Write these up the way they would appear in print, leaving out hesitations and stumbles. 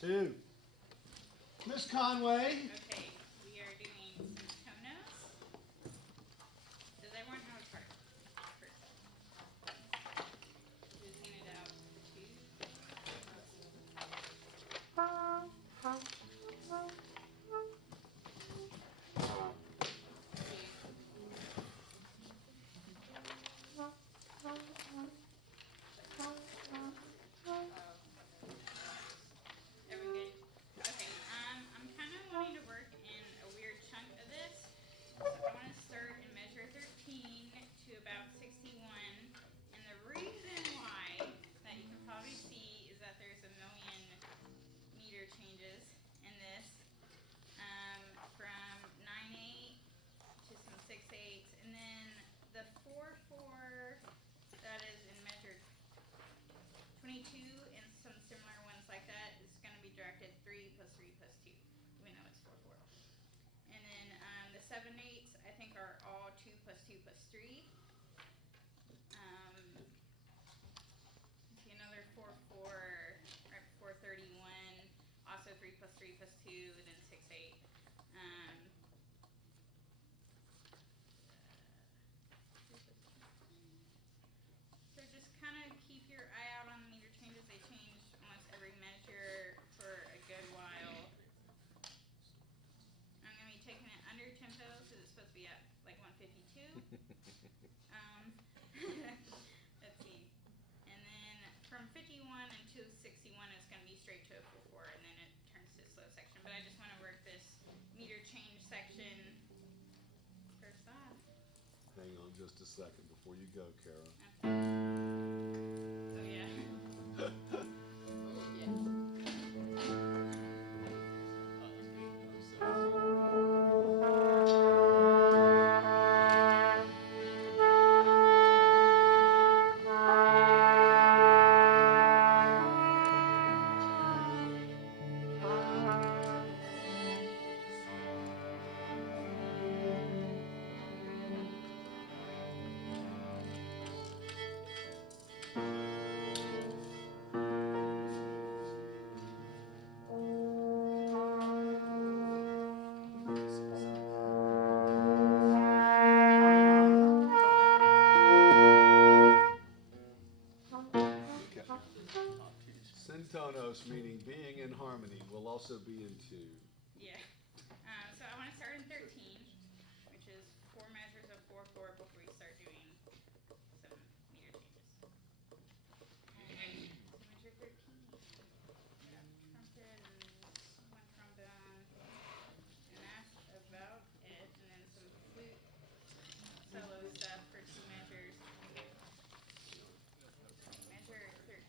2. Miss Conway. Okay, we are doing some tonos. Does everyone have a card? First. Just hand it out to everyone good? Okay, I'm kind of wanting to work in a weird chunk of this. So I want to start in measure 13 to about 61. And the reason why that you can probably see is that there's a million meter changes in this. From 9/8 to some 6/8, and then the 4/4 that is in measure 22 and some similar ones like that is going to be directed 3 plus 3 plus 2, even though it's 4/4. And then the 7/8 I think are all 2 plus 2 plus 3. See another 4/4 right before 31, also 3 plus 3 plus 2, and then 6/8. So just kind of keep your eye out on the meter changes. They change almost every measure for a good while. I'm going to be taking it under tempo because it's supposed to be at like 152. Let's see. And then from 51 until 61 is going to be straight to a 4/4, and then it turns to slow section. But I just want to work this meter change section first off. Hang on just a second before you go, Kara. Okay. Oh yeah. Syntonos, meaning being in harmony, will also be in 2. Yeah. So I want to start in 13, which is 4 measures of 4/4 before we start doing some meter changes. And so measure 13. Got trumpet and 1 trombone, and that's about it. And then some flute solo stuff for 2 measures. Measure 13.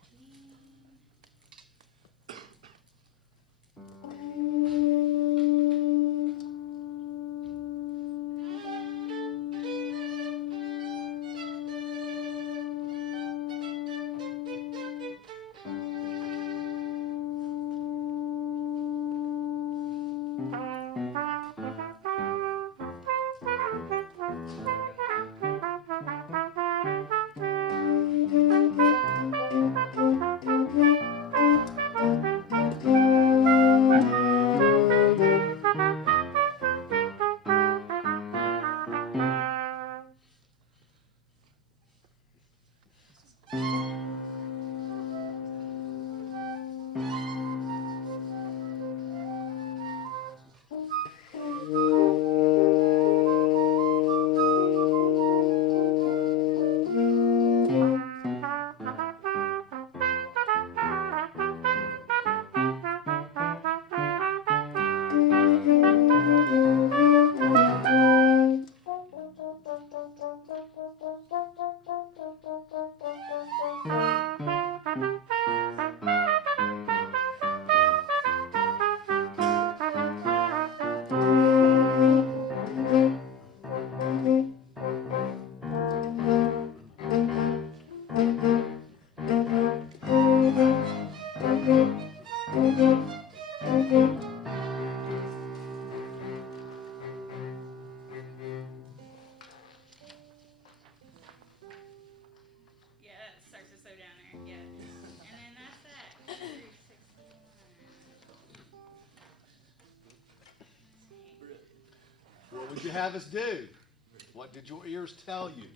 Yeah, it starts to slow down there. Yeah. And then that's that. 61. did you have us do? What did your ears tell you?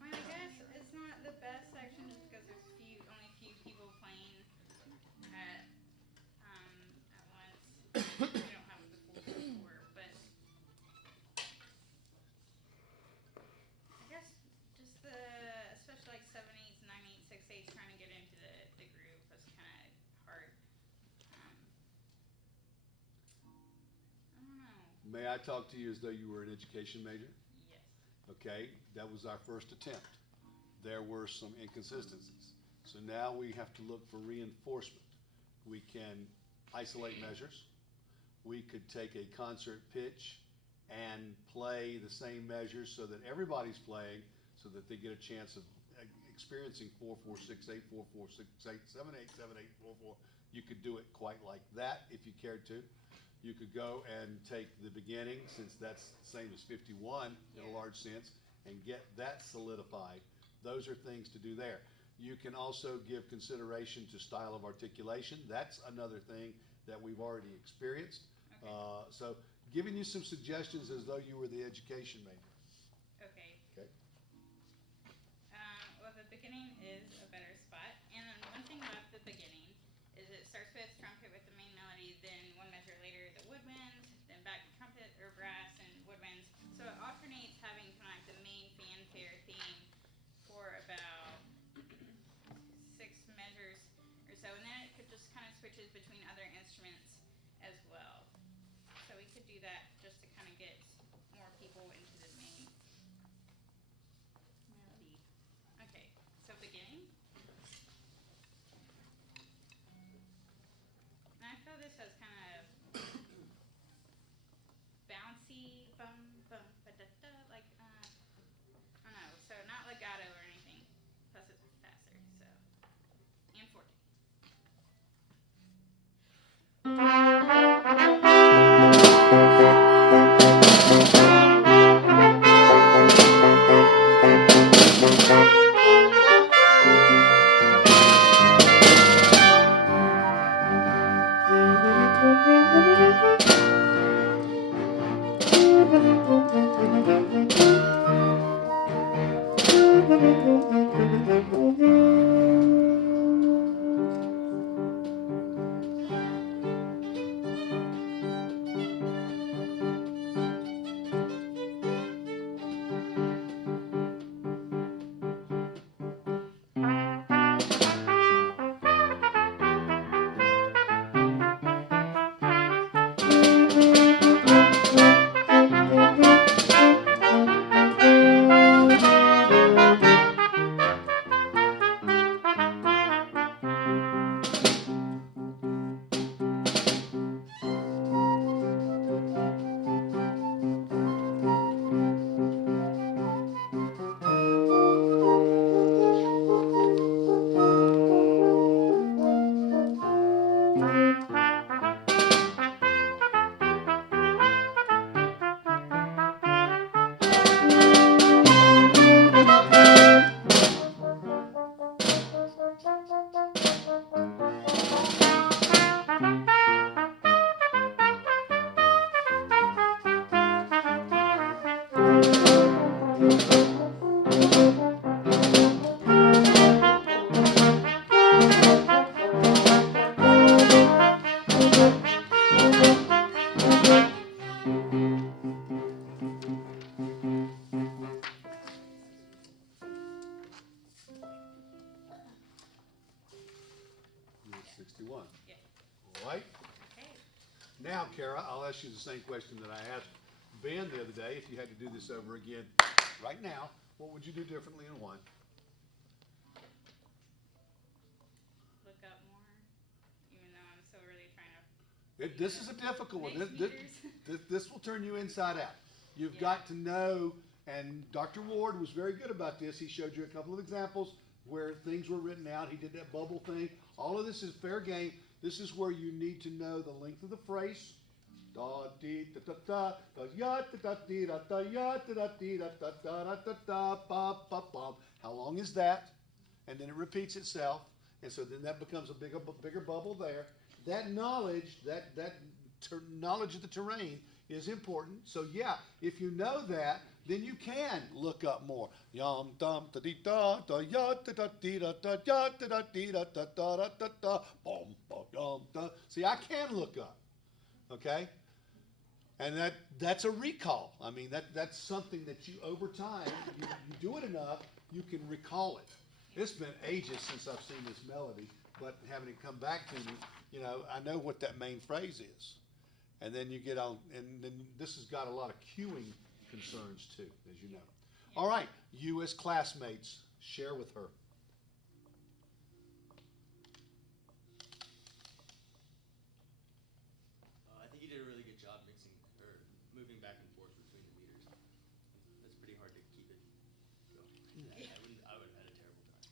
Well, I guess it's not the best section just because there's only few people playing at once. We don't have the full score, but I guess just especially like 7/8, 9/8, 6/8, trying to get into the groove was kind of hard. I don't know. May I talk to you as though you were an education major? Yes. Okay, that was our first attempt. There were some inconsistencies. So now we have to look for reinforcement. We can isolate measures. We could take a concert pitch and play the same measures so that everybody's playing, so that they get a chance of experiencing 4/4/6/8, 4/4/6/8, 7/8, 7/8, 4/4. You could do it quite like that if you cared to. You could go and take the beginning, since that's the same as 51 in a large sense, and get that solidified. Those are things to do there. You can also give consideration to style of articulation. That's another thing that we've already experienced. Okay. So giving you some suggestions as though you were the education major. Okay. Okay. Well, the beginning is a better spot. And then one thing about the beginning is it starts with trumpet with the main melody, then one measure later the woodwinds, then back to trumpet or brass and woodwinds. So it alternates having kind of like the main fanfare theme for about 6 measures or so. And then it could just kind of switches between other instruments as well. So we could do that just to kind of get more people into the main melody. Okay, so beginning. And I feel this has kind of bouncy, bum, bum, ba-da-da, like, I don't know, so not legato or anything, plus it's faster, so, and forte. You're at 61. Yeah. All right. Okay. Now, Kara, I'll ask you the same question that I asked Ben the other day. If you had to do this over again right now, what would you do differently and why? Look up more, even though I'm still really trying to. This is a difficult one. Next This, meters. this will turn you inside out. You've Yeah. got to know, and Dr. Ward was very good about this. He showed you a couple of examples where things were written out. He did that bubble thing. All of this is fair game. This is where you need to know the length of the phrase. Da dee da da da da ya da da dee da da ya da da dee da da da da da da ba ba ba. How long is that? And then it repeats itself, and so then that becomes a bigger bubble there. that knowledge, knowledge of the terrain is important. So yeah, if you know that, then you can look up more. Yum dum da dee da da ya da da dee da da ya da da dee da da da da da da boom boom yum da. See, I can look up. Okay? And that's a recall. I mean, that's something that you, over time, you do it enough, you can recall it. It's been ages since I've seen this melody, but having it come back to me, you know, I know what that main phrase is. And then you get on, and then this has got a lot of cueing concerns too, as you know. All right, you as classmates, share with her. I think you did a really good job moving back and forth between the meters. That's pretty hard to keep it going. I would have had a terrible time.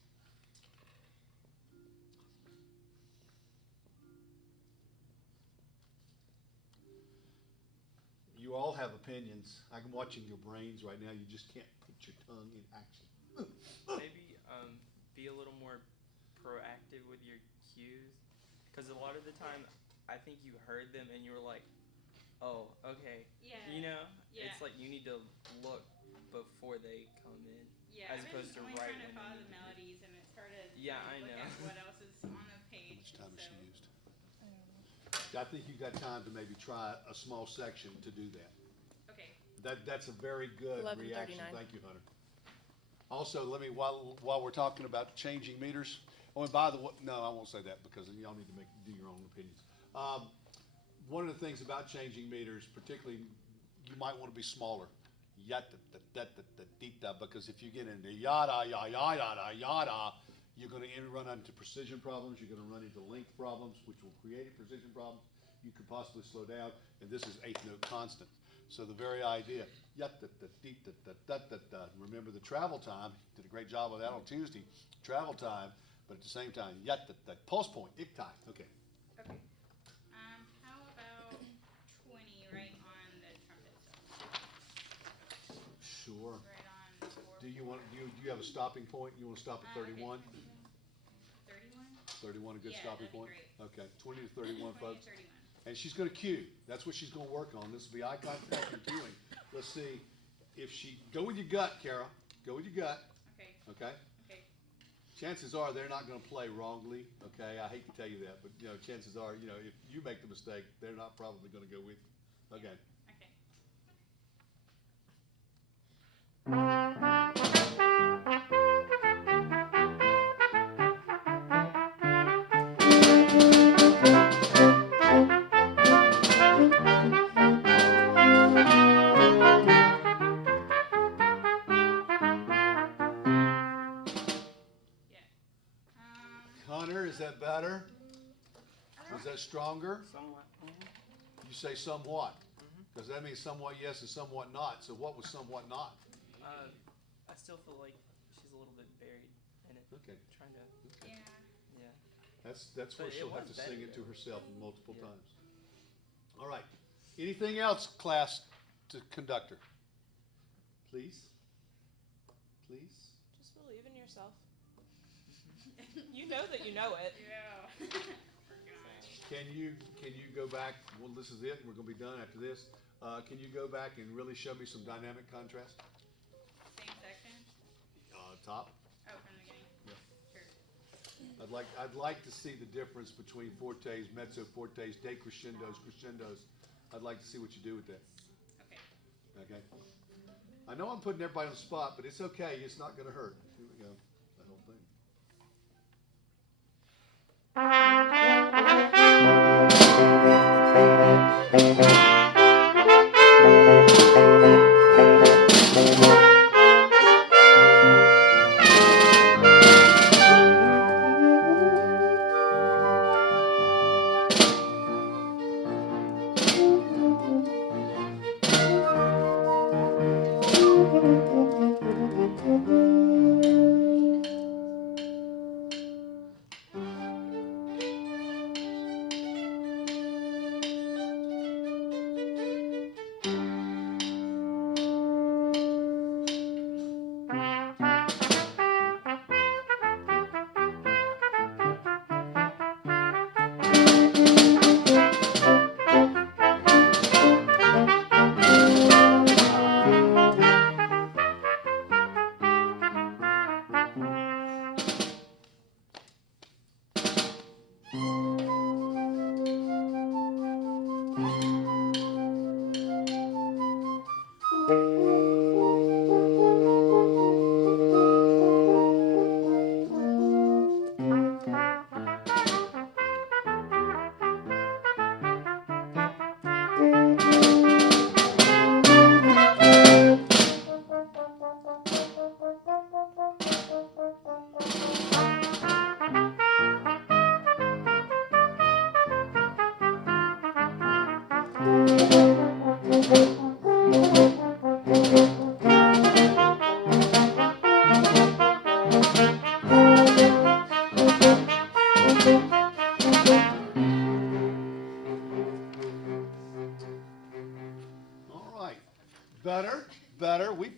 You all have opinions. I'm watching your brains right now. You just can't put your tongue in action. Maybe be a little more proactive with your cues, because a lot of the time I think you heard them and you were like, oh, okay. Yeah. You know, Yeah. it's like you need to look before they come in. Yeah, as I've opposed been to only right trying to when follow you the need to. melodies, and it's hard to Yeah, I look know. at what else is on the How page. much time has so. she used? I think you got time to maybe try a small section to do that. Okay. That's a very good reaction. 11:39. Thank you, Hunter. Also, let me, while we're talking about changing meters, oh, and by the way, no, I won't say that because then y'all need to do your own opinions. One of the things about changing meters, particularly, you might want to be smaller. Yada, da, da, da, da, dee, da, because if you get into yada, yada, yada, yada, you're going to run into precision problems. You're going to run into length problems, which will create precision problems. You could possibly slow down, and this is eighth note constant. So the very idea, yada, da, dee, da, da, da, da, da. Remember the travel time. Did a great job of that on Tuesday. Travel time, but at the same time, yada, da, pulse point, iktai. Okay. Okay. How about 20 right on the trumpet song? Sure. Right on 4. Do you have a stopping point? You want to stop at 31? 31? 31 a good Yeah, stopping that'd be point? great. Okay, 20 to 31, 20 folks. to 31. And she's going to cue. That's what she's going to work on. This will be eye contact and cueing. Let's see if go with your gut, Kara. Go with your gut, Okay. okay? Okay. Chances are they're not going to play wrongly, okay? I hate to tell you that, but, you know, chances are, you know, if you make the mistake, they're not probably going to go with you. Okay. Okay. Yeah. Hunter, is that better? Is that stronger? Somewhat. You say somewhat, because that means somewhat yes and somewhat not. So what was somewhat not? I still feel like she's a little bit buried in it. Okay. Trying to, Yeah. yeah. That's But where it she'll have was to sing better, it to though. herself multiple Yeah. times. All right. Anything else, class to conductor? Please? Please? Just believe in yourself. You know that you know it. Yeah. Working on it. Can you go back? Well, this is it. We're going to be done after this. Can you go back and really show me some dynamic contrast? Same section? Top. Oh, from the beginning? Yeah. Sure. I'd like to see the difference between fortes, mezzo fortes, decrescendos, crescendos. I'd like to see what you do with that. Okay. Okay. I know I'm putting everybody on the spot, but it's okay. It's not going to hurt. Here we go. The whole thing.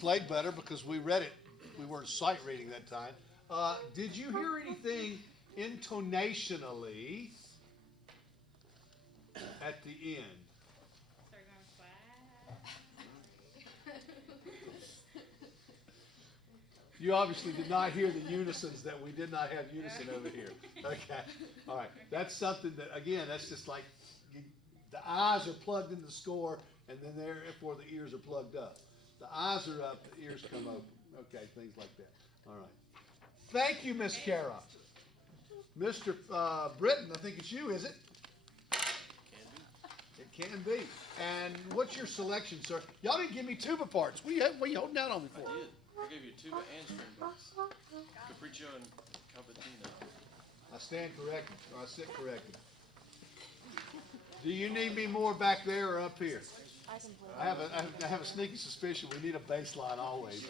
played better because we read it. We weren't sight reading that time. Did you hear anything intonationally at the end? Start going flat. You obviously did not hear the unisons that we did not have unison over here. Okay, all right. That's something that, again, that's just like the eyes are plugged in the score, and then therefore the ears are plugged up. The eyes are up, the ears come open. Okay, things like that. All right. Thank you, Miss Kara. Mr. Britton, I think it's you, is it? It can be. And what's your selection, sir? Y'all didn't give me tuba parts. What are you holding down on me for? I did. I gave you tuba and string bass. Capriccio and Cavatina. I stand corrected, or I sit corrected. Do you need me more back there or up here? I can play. I have a sneaky suspicion we need a bass line always.